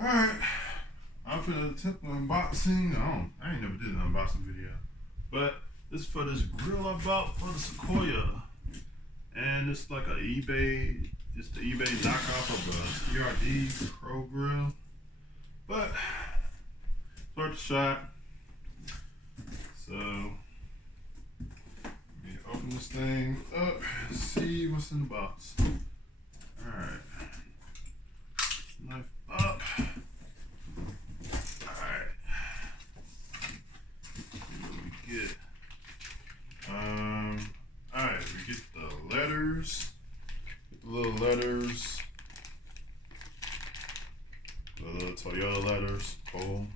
Alright, I'm finna attempt an unboxing. I ain't never did an unboxing video. But this is for this grill I bought for the Sequoia. And it's like a eBay, it's the eBay knockoff of a TRD Pro grill. But, start the shot. So, let me open this thing up, see what's in the box. Alright. Knife up. Alright. See what we get. Alright, we get the letters. Get the little letters. The little Toyota letters. Cool.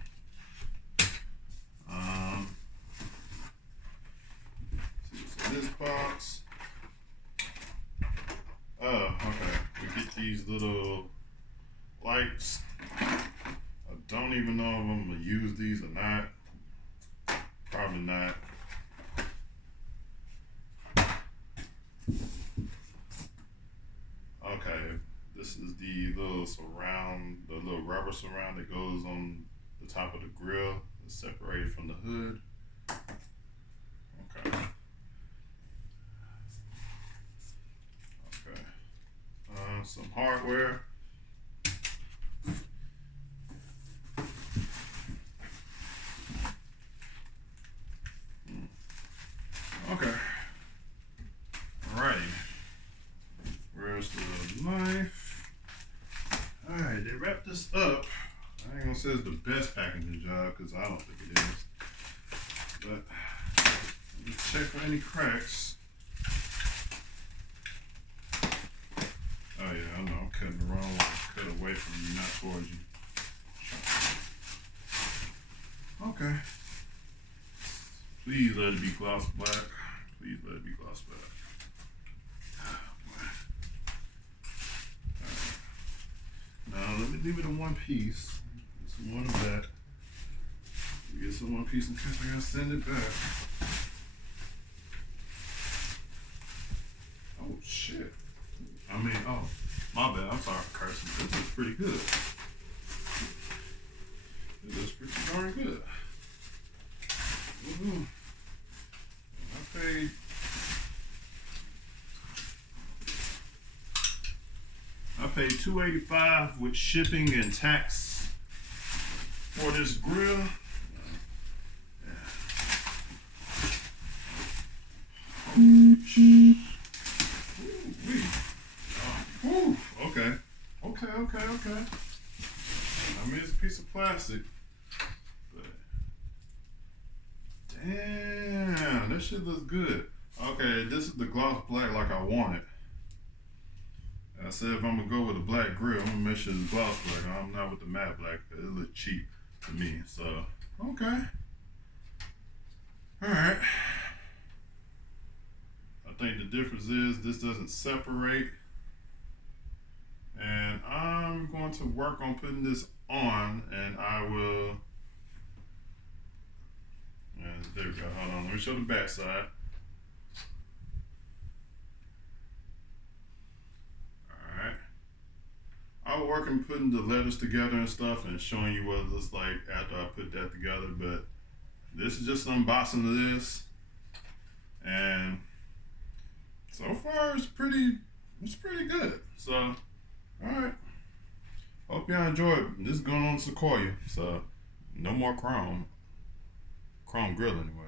See what's in this box. Oh, okay. We get these little lights. I don't even know if I'm gonna use these or not. Probably not. Okay, this is the little surround, the little rubber surround that goes on the top of the grill. It's separated from the hood. Okay. Okay. Some hardware. Okay. Alrighty. Where's the knife? Alright, they wrapped this up. I ain't gonna say it's the best packaging job because I don't think it is. But let me check for any cracks. Oh yeah, I know, I'm cutting the wrong way. Cut away from you, not towards you. Okay. Please let it be gloss black. Please let it be gloss black. Now let me leave it in one piece. Get some more of that. Get some one piece in case I gotta send it back. Oh shit. Oh, my bad. I'm sorry for cursing. This looks pretty good. It looks pretty darn good. Woohoo. I paid $285 with shipping and tax for this grill. Okay. I mean, it's a piece of plastic. But damn, that shit looks good. Okay, this is the gloss black like I wanted. I said if I'm gonna go with a black grill, I'm gonna make sure it's gloss black. I'm not with the matte black because it looks cheap to me. So, okay. Alright. I think the difference is this doesn't separate. And I'm going to work on putting this on, and I will. And there we go. Hold on. Let me show the back side. Alright. I'll work on putting the letters together and stuff and showing you what it looks like after I put that together. But this is just an unboxing of this. And so far it's pretty good. So. Alright. Hope y'all enjoyed. This is going on Sequoia. So, no more chrome. Chrome grill anyway.